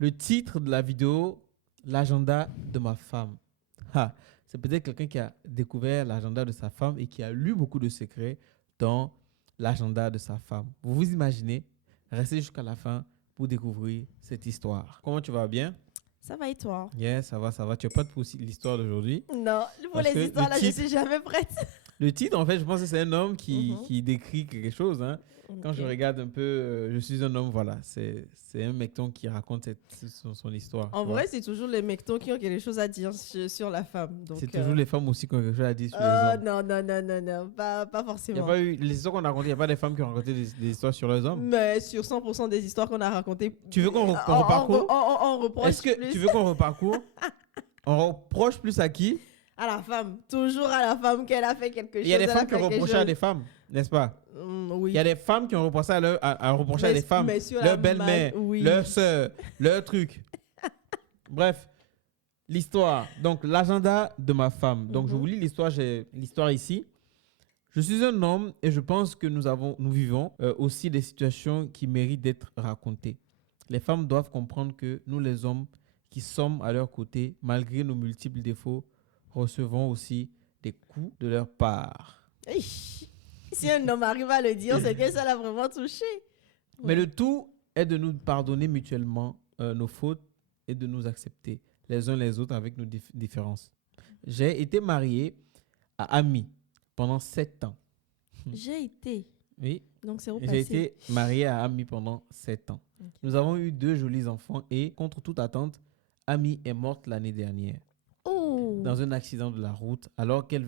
Le titre de la vidéo, l'agenda de ma femme. Ah, c'est peut-être quelqu'un qui a découvert l'agenda de sa femme et qui a lu beaucoup de secrets dans l'agenda de sa femme. Vous vous imaginez? Restez jusqu'à la fin pour découvrir cette histoire. Comment tu vas bien? Ça va et toi? Yes, ça va, ça va. Tu n'es pas pour l'histoire d'aujourd'hui? Non, pour Parce que les histoires le là, je titre- suis jamais prête. Le titre, en fait, je pense que c'est un homme qui, Mhm. qui décrit quelque chose. Hein. Quand je Ok. regarde un peu, je suis un homme, voilà. C'est un mecton qui raconte son histoire. En tu vois. vrai, c'est toujours les mectons qui ont quelque chose à dire sur la femme. Donc, C'est toujours les femmes aussi qui ont quelque chose à dire sur les oh hommes. non, non, non, non, non, pas Il n'y a forcément. pas eu, les histoires qu'on a racontées, il n'y a pas des femmes qui ont raconté des histoires sur les hommes. Mais sur 100% des histoires qu'on a racontées, Tu veux qu'on reparcourt? on reproche Est-ce que plus tu veux qu'on reparcourt? On reproche plus à qui? à la femme. Toujours à la femme qu'elle a fait quelque chose. Il y a des elle femmes qui fait ont quelque reproché à chose. des femmes, n'est-ce pas? Oui. Il y a des femmes qui ont reproché à reprocher à des femmes, mais sur leur la belle-mère, oui. leur sœur, leur truc. Bref, l'histoire. Donc, l'agenda de ma femme. Donc, je vous lis l'histoire. J'ai l'histoire ici. Je suis un homme et je pense que nous vivons aussi des situations qui méritent d'être racontées. Les femmes doivent comprendre que nous, les hommes, qui sommes à leur côté, malgré nos multiples défauts, recevons aussi des coups de leur part. Si un homme arrive à le dire, c'est que ça l'a vraiment touché. Mais le tout est de nous pardonner mutuellement nos fautes et de nous accepter les uns les autres avec nos différences. J'ai été marié à Ami pendant 7 ans. J'ai été. Oui, Donc c'est au j'ai passé. été marié à Ami pendant 7 ans. Ok. Nous avons eu 2 jolis enfants et, contre toute attente, Ami est morte l'année dernière Oh. dans un accident de la route alors elle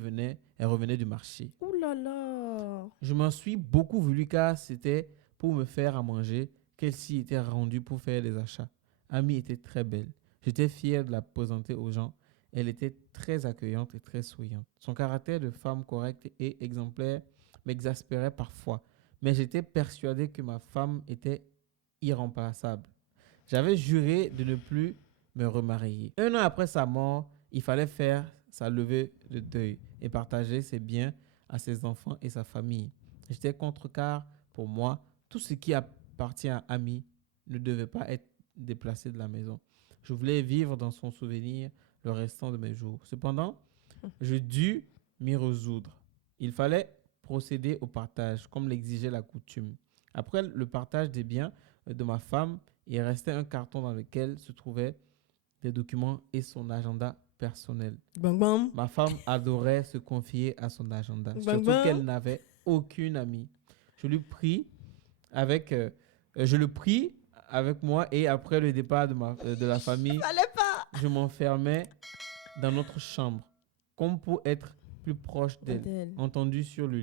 revenait du marché. Ouh là là. Je m'en suis beaucoup voulu car c'était pour me faire à manger qu'elle s'y était rendue pour faire des achats. Ami était très belle. J'étais fier de la présenter aux gens. Elle était très accueillante et très souriante. Son caractère de femme correcte et exemplaire m'exaspérait parfois, mais j'étais persuadé que ma femme était irremplaçable. J'avais juré de ne plus me remarier. 1 an après sa mort, il fallait faire sa levée de deuil et partager ses biens à ses enfants et sa famille. J'étais contre car, pour moi, tout ce qui appartient à Ami ne devait pas être déplacé de la maison. Je voulais vivre dans son souvenir le restant de mes jours. Cependant, je dus m'y résoudre. Il fallait procéder au partage, comme l'exigeait la coutume. Après le partage des biens de ma femme, il restait un carton dans lequel se trouvaient des documents et son agenda personnel. Bang bang. Ma femme adorait se confier à son agenda, Bang surtout bang. qu'elle n'avait aucune amie. Je le pris avec moi et après le départ de la famille, Fallait pas. je m'enfermais dans notre chambre, comme pour être plus proche d'elle. D'elle. Étendu sur le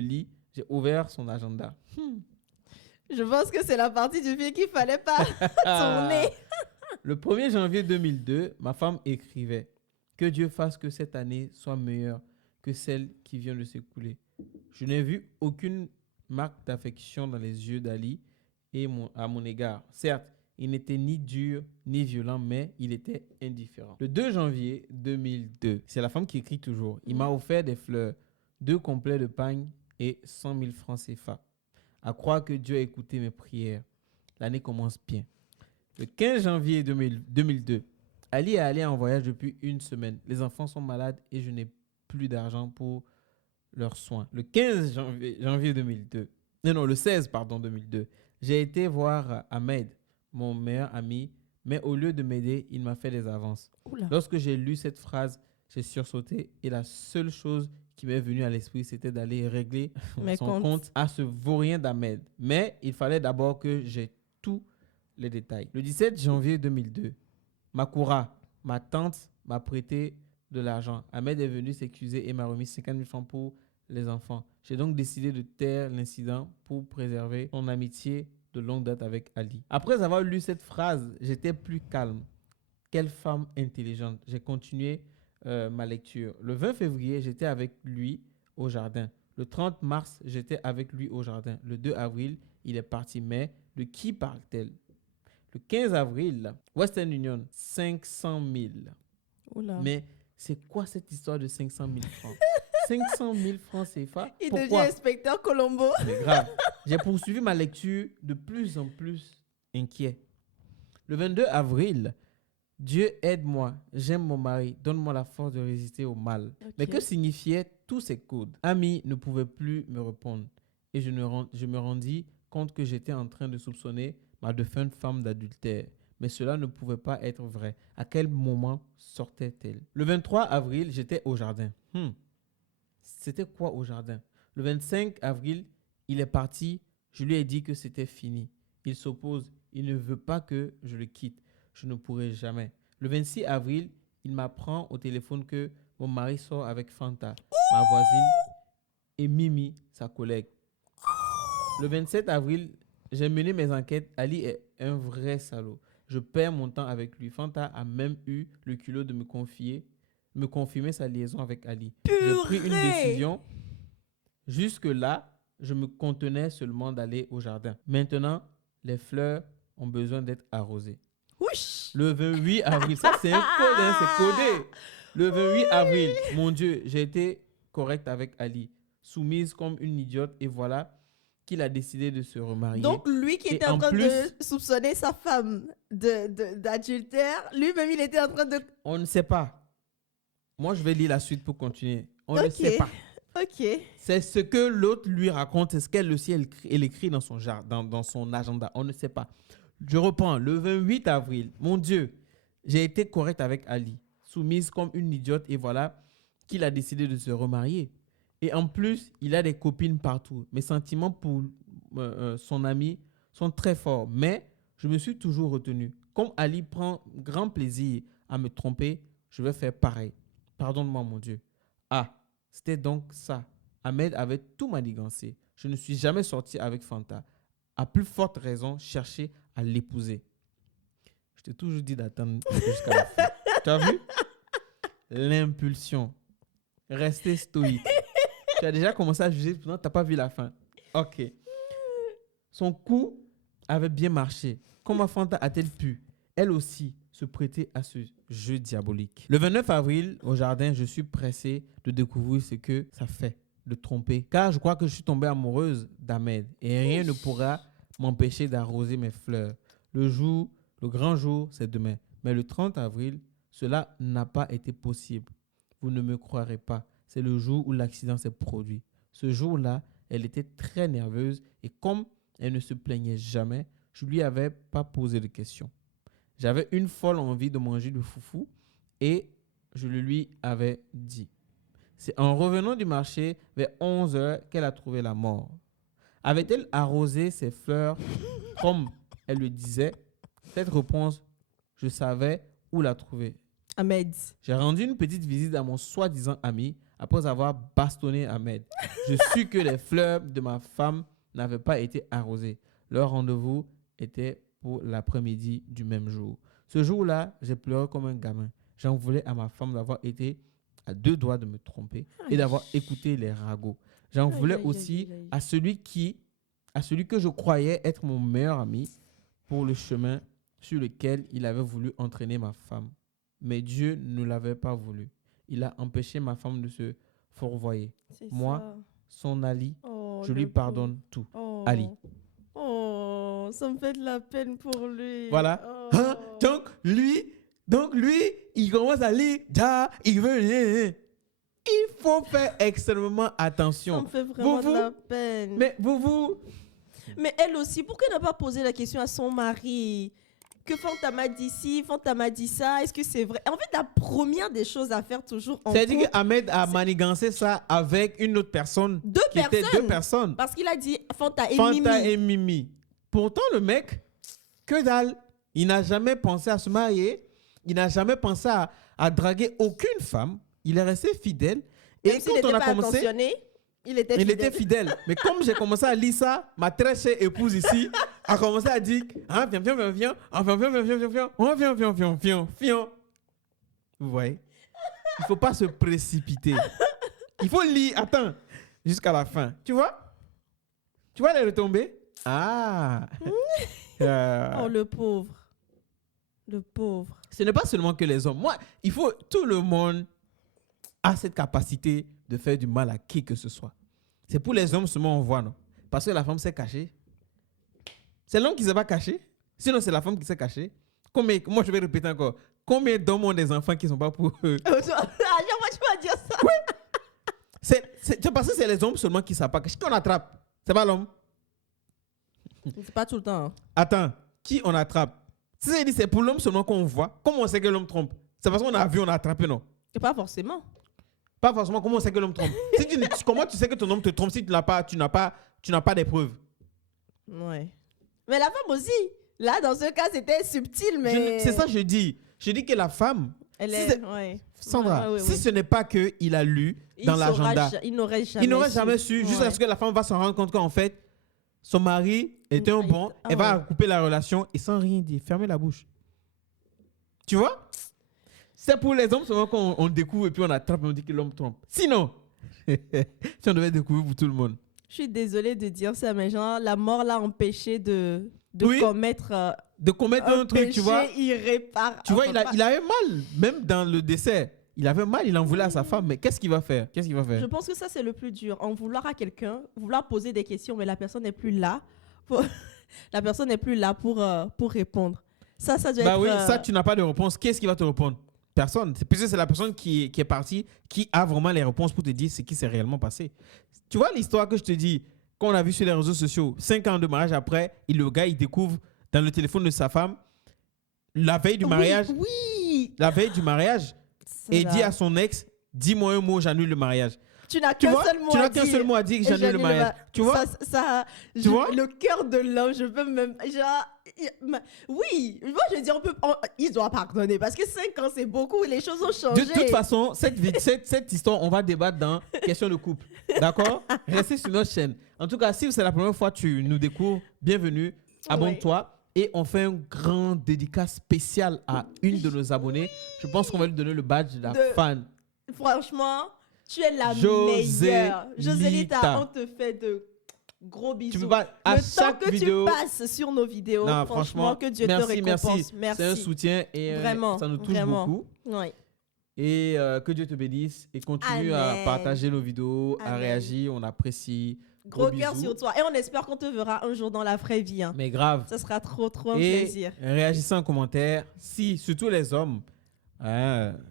lit, j'ai ouvert son agenda. Je pense que c'est la partie du film qu'il fallait pas tourner. Le 1er janvier 2002, ma femme écrivait « Que Dieu fasse que cette année soit meilleure que celle qui vient de s'écouler. » Je n'ai vu aucune marque d'affection dans les yeux d'Ali à mon égard. Certes, il n'était ni dur ni violent, mais il était indifférent. Le 2 janvier 2002, c'est la femme qui écrit toujours. Il m'a offert des fleurs, 2 complets de pagne et 100 000 francs CFA. À croire que Dieu a écouté mes prières. L'année commence bien. Le 15 janvier 2002, Ali est allé en voyage depuis 1 semaine. Les enfants sont malades et je n'ai plus d'argent pour leurs soins. Le 15 janvier 2002, le 16 pardon 2002, j'ai été voir Ahmed, mon meilleur ami, mais au lieu de m'aider, il m'a fait des avances. Oula. Lorsque j'ai lu cette phrase, j'ai sursauté et la seule chose qui m'est venue à l'esprit, c'était d'aller régler Mes son compte à ce vaurien d'Ahmed. Mais il fallait d'abord que j'ai tous les détails. Le 17 janvier 2002, Makura, ma tante, m'a prêté de l'argent. Ahmed est venu s'excuser et m'a remis 50 000 francs pour les enfants. J'ai donc décidé de taire l'incident pour préserver son amitié de longue date avec Ali. Après avoir lu cette phrase, j'étais plus calme. Quelle femme intelligente. J'ai continué ma lecture. Le 20 février, j'étais avec lui au jardin. Le 30 mars, j'étais avec lui au jardin. Le 2 avril, il est parti. Mais de qui parle-t-elle? Le 15 avril, Western Union, 500 000. Oula. Mais c'est quoi cette histoire de 500 000 francs? 500 000 francs CFA? Il Pourquoi? devient inspecteur Colombo. C'est grave. J'ai poursuivi ma lecture de plus en plus inquiet. Le 22 avril, Dieu aide-moi, j'aime mon mari, donne-moi la force de résister au mal. Mais Ok. que signifiaient tous ces codes? Ami ne pouvait plus me répondre et je me rendis compte que j'étais en train de soupçonner ma défunte femme d'adultère. Mais cela ne pouvait pas être vrai. À quel moment sortait-elle? Le 23 avril, j'étais au jardin. C'était quoi au jardin? Le 25 avril, il est parti. Je lui ai dit que c'était fini. Il s'oppose. Il ne veut pas que je le quitte. Je ne pourrai jamais. Le 26 avril, il m'apprend au téléphone que mon mari sort avec Fanta, ma voisine, et Mimi, sa collègue. Le 27 avril, j'ai mené mes enquêtes. Ali est un vrai salaud. Je perds mon temps avec lui. Fanta a même eu le culot de me confirmer sa liaison avec Ali. J'ai pris une Purée! décision. Jusque-là, je me contenais seulement d'aller au jardin. Maintenant, les fleurs ont besoin d'être arrosées. Ouch! Le 28 avril, ça c'est un code, hein, c'est codé. Le 28 avril, mon Dieu, j'ai été correct avec Ali, soumise comme une idiote, et voilà qu'il a décidé de se remarier. Donc, lui qui Et était en en train plus- de soupçonner sa femme d'adultère, lui-même, il était en train de... On ne sait pas. Moi, je vais lire la suite pour continuer. On ne Ok. sait pas. Ok. C'est ce que l'autre lui raconte, c'est ce qu'elle aussi, elle écrit dans son, dans son agenda. On ne sait pas. Je reprends. Le 28 avril, mon Dieu, j'ai été correct avec Ali, soumise comme une idiote, et voilà qu'il a décidé de se remarier. Et en plus, il a des copines partout. Mes sentiments pour son ami sont très forts, mais je me suis toujours retenu. Comme Ali prend grand plaisir à me tromper, je vais faire pareil. Pardonne-moi, mon Dieu. Ah, c'était donc ça. Ahmed avait tout manigancé. Je ne suis jamais sorti avec Fanta. À plus forte raison, chercher à l'épouser. Je t'ai toujours dit d'attendre jusqu'à la fin. Tu as vu? L'impulsion. Rester stoïque. Tu as déjà commencé à juger, non, tu n'as pas vu la fin. Ok. Son coup avait bien marché. Comment Fanta a-t-elle pu, elle aussi, se prêter à ce jeu diabolique? Le 29 avril, au jardin, je suis pressé de découvrir ce que ça fait de tromper. Car je crois que je suis tombée amoureuse d'Ahmed et rien ne pourra m'empêcher d'arroser mes fleurs. Le grand jour, c'est demain. Mais le 30 avril, cela n'a pas été possible. Vous ne me croirez pas. C'est le jour où l'accident s'est produit. Ce jour-là, elle était très nerveuse et comme elle ne se plaignait jamais, je ne lui avais pas posé de questions. J'avais une folle envie de manger du foufou et je le lui avais dit. C'est en revenant du marché vers 11h qu'elle a trouvé la mort. Avait-elle arrosé ses fleurs comme elle le disait? Cette réponse, je savais où la trouver. Ahmed. J'ai rendu une petite visite à mon soi-disant ami après avoir bastonné Ahmed. Je sus que les fleurs de ma femme n'avaient pas été arrosées. Leur rendez-vous était pour l'après-midi du même jour. Ce jour-là, j'ai pleuré comme un gamin. J'en voulais à ma femme d'avoir été à deux doigts de me tromper et d'avoir écouté les ragots. J'en Aïe, voulais aïe, aussi aïe, aïe. à celui que je croyais être mon meilleur ami pour le chemin sur lequel il avait voulu entraîner ma femme. Mais Dieu ne l'avait pas voulu. Il a empêché ma femme de se fourvoyer. C'est Moi, ça. Son Ali, Oh, je lui le pardonne tout. pauvre. Oh. Ali. Oh, ça me fait de la peine pour lui. Voilà. Oh. Hein? Donc lui, il commence à lire, il veut rien. Il faut faire extrêmement Ça attention. me fait vraiment Vous, de la peine. Mais Mais elle aussi, pourquoi n'a pas posé la question à son mari? Que Fanta m'a dit ci, Fanta m'a dit ça, est-ce que c'est vrai? En fait, la première des choses à faire toujours en c'est-à-dire couple, que Ahmed a manigancé ça avec une autre personne. deux Qui étaient personnes. deux personnes. Parce qu'il a dit Fanta et Fanta Mimi. et Mimi. Pourtant, le mec, que dalle. Il n'a jamais pensé à se marier. Il n'a jamais pensé à draguer aucune femme. Il est resté fidèle. Et Même s'il quand n'était on a pas commencé, attentionné, il était il fidèle. était fidèle. Mais comme j'ai commencé à lire ça, ma très chère épouse ici a commencé à dire ah, viens. Vous voyez? Il ne faut pas se précipiter. Il faut lire. Attends, jusqu'à la fin. Tu vois les retombées? Ah! Oh, le pauvre. Le pauvre. Ce n'est pas seulement que les hommes. Moi, tout le monde a cette capacité de faire du mal à qui que ce soit. C'est pour les hommes seulement on voit, non? Parce que la femme s'est cachée. C'est l'homme qui ne s'est pas caché. Sinon, c'est la femme qui s'est cachée. moi je vais répéter encore. Combien d'hommes ont des enfants qui ne sont pas pour eux? À chaque fois, tu vas dire ça. C'est parce que c'est les hommes seulement qui savent pas. Qui on attrape? C'est pas l'homme. C'est pas tout le temps. Attends, qui on attrape? Si c'est pour l'homme seulement qu'on voit, comment on sait que l'homme trompe? C'est parce qu'on a vu, on a attrapé, non? Et pas forcément. Pas forcément, comment on sait que l'homme trompe? Comment tu sais que ton homme te trompe si tu n'as pas des preuves? Ouais. Mais la femme aussi. Là, dans ce cas, c'était subtil, mais... C'est ça que je dis. Je dis que la femme... Elle si est... Ouais. Sandra, Ouais. si ce n'est pas qu'il a lu dans l'agenda, Il n'aurait jamais su. Jusqu'à ce que la femme va s'en rendre compte qu'en fait, son mari était un bon, elle va couper la relation et sans rien dire, fermer la bouche. Tu vois? C'est pour les hommes seulement qu'on découvre et puis on attrape et on dit que l'homme trompe. Sinon, si on devait découvrir pour tout le monde. Je suis désolée de dire ça, mais genre, la mort l'a empêché de Oui. commettre Un truc, tu vois. irréparable. Tu vois, il avait mal, même dans le décès. Il avait mal, il en voulait à sa femme. Mais qu'est-ce qu'il va faire? Je pense que ça, c'est le plus dur. En vouloir à quelqu'un, vouloir poser des questions, mais la personne n'est plus là. La personne n'est plus là pour répondre. Ça doit être... Oui, ça, tu n'as pas de réponse. Qu'est-ce qui va te répondre? Personne. Puisque c'est la personne qui est partie, qui a vraiment les réponses pour te dire ce qui s'est réellement passé. Tu vois l'histoire que je te dis, qu'on a vu sur les réseaux sociaux, 5 ans de mariage après, et le gars, il découvre dans le téléphone de sa femme, la veille du mariage, la veille du mariage, et dit à son ex, dis-moi un mot, j'annule le mariage. Tu n'as qu'un seul mot à dire. J'annule le mariage. Tu vois? Tu vois? Le cœur de l'homme, je peux même... Oui, moi je veux dire, il doit pardonner parce que 5 ans, c'est beaucoup, les choses ont changé. De toute façon, cette histoire, on va débattre dans Question de couple. D'accord? Restez sur notre chaîne. En tout cas, si c'est la première fois que tu nous découvres, bienvenue, abonne-toi. Et on fait un grand dédicace spécial à une de nos abonnés. Je pense qu'on va lui donner le badge de la fan. Franchement, tu es la meilleure. Joselita, on te fait de gros bisous. Tu peux pas, à chaque vidéo, tu passes sur nos vidéos, non, franchement, que Dieu te récompense. Merci. C'est un soutien et vraiment, ça nous touche beaucoup. Oui. Et que Dieu te bénisse et continue à partager nos vidéos, à réagir. On apprécie. Gros cœur sur toi. Et on espère qu'on te verra un jour dans la vraie vie. Hein. Mais grave. Ça sera trop un plaisir. Réagissez en commentaire. Si, surtout les hommes,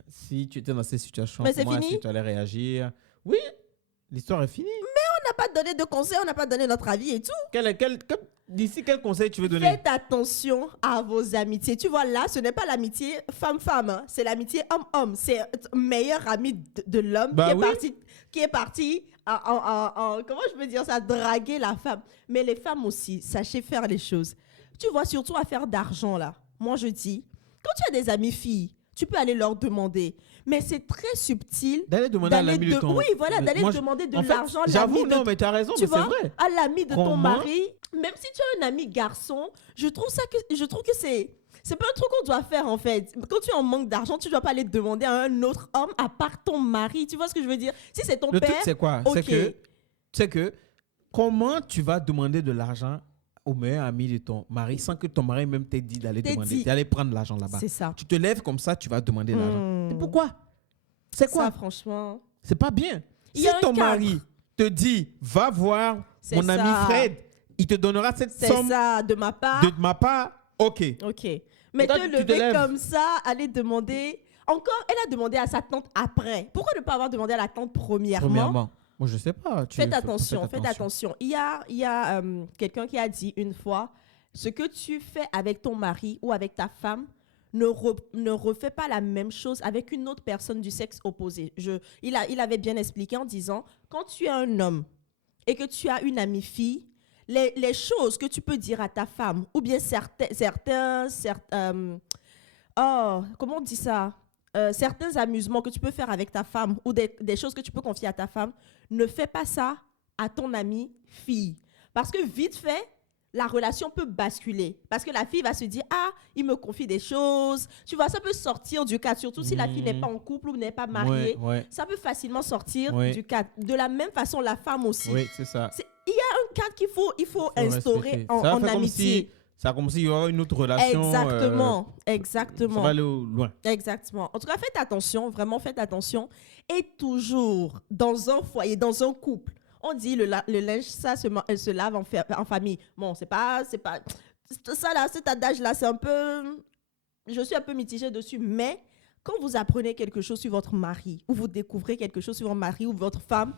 si tu étais dans ces situations, mais c'est fini? Si tu allais réagir. Oui, l'histoire est finie. Mais on n'a pas donné de conseils, on n'a pas donné notre avis et tout. D'ici, quel conseil tu veux donner? Faites attention à vos amitiés. Tu vois, là, ce n'est pas l'amitié femme-femme. Hein. C'est l'amitié homme-homme. C'est le meilleur ami de l'homme qui est parti comment je peux dire ça, draguer la femme. Mais les femmes aussi, sachez faire les choses. Tu vois, surtout affaire d'argent, là. Moi, je dis, quand tu as des amies filles, tu peux aller leur demander. Mais c'est très subtil. D'aller demander à l'ami de ton... Oui, voilà, d'aller demander de l'argent à l'ami. J'avoue, non, mais tu as raison, mais c'est vrai. À l'ami de ton mari. Même si tu as un ami garçon, je trouve que c'est pas un truc qu'on doit faire, en fait. Quand tu es en manque d'argent, tu dois pas aller demander à un autre homme à part ton mari. Tu vois ce que je veux dire? Si c'est ton père... Le truc, c'est quoi? Okay. C'est que comment tu vas demander de l'argent au meilleur ami de ton mari sans que ton mari même t'ait dit d'aller demander, d'aller prendre l'argent là-bas? C'est ça. Tu te lèves comme ça, tu vas demander l'argent. Et pourquoi? C'est quoi? Ça, franchement... C'est pas bien. Si ton mari te dit, va voir mon ami Fred, il te donnera cette somme. C'est ça, de ma part. De ma part, ok. Mais te lever comme ça, aller demander... Encore, elle a demandé à sa tante après. Pourquoi ne pas avoir demandé à la tante premièrement? Moi, je sais pas. Faites attention. Il y a quelqu'un qui a dit une fois, ce que tu fais avec ton mari ou avec ta femme, ne refais pas la même chose avec une autre personne du sexe opposé. Il avait bien expliqué en disant, quand tu es un homme et que tu as une amie fille, les choses que tu peux dire à ta femme, ou bien comment on dit ça? Certains amusements que tu peux faire avec ta femme ou des choses que tu peux confier à ta femme, ne fais pas ça à ton amie fille. Parce que vite fait, la relation peut basculer. Parce que la fille va se dire, ah, il me confie des choses. Tu vois, ça peut sortir du cadre, surtout si la fille n'est pas en couple ou n'est pas mariée. Ça peut facilement sortir du cadre. De la même façon, la femme aussi. Oui, c'est ça. Il y a un cadre qu'il faut instaurer en amitié. C'est comme s'il y aura une autre relation. Exactement. Ça va aller loin. Exactement. En tout cas, faites attention, vraiment faites attention. Et toujours, dans un foyer, dans un couple, on dit le linge, ça se lave en famille. Bon, c'est pas ça là, cet adage là, c'est un peu je suis un peu mitigée dessus, mais quand vous apprenez quelque chose sur votre mari, ou vous découvrez quelque chose sur votre mari ou votre femme,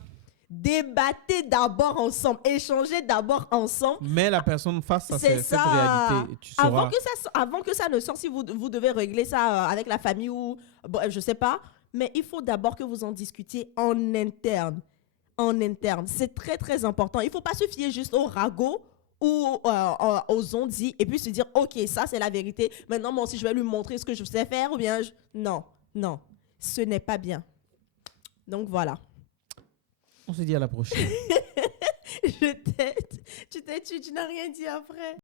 débattez d'abord ensemble, échangez d'abord ensemble. Mais la personne face à C'est cette ça. réalité, et tu sauras. Avant que ça ne sorte, si vous devez régler ça avec la famille ou, bon, je ne sais pas, mais il faut d'abord que vous en discutiez en interne. En interne. C'est très, très important. Il ne faut pas se fier juste au ragot ou aux on-dit et puis se dire, OK, ça, c'est la vérité. Maintenant, moi aussi, je vais lui montrer ce que je sais faire ou bien... Non, non. Ce n'est pas bien. Donc, voilà. On se dit à la prochaine. Je t'aide. Tu n'as rien dit après.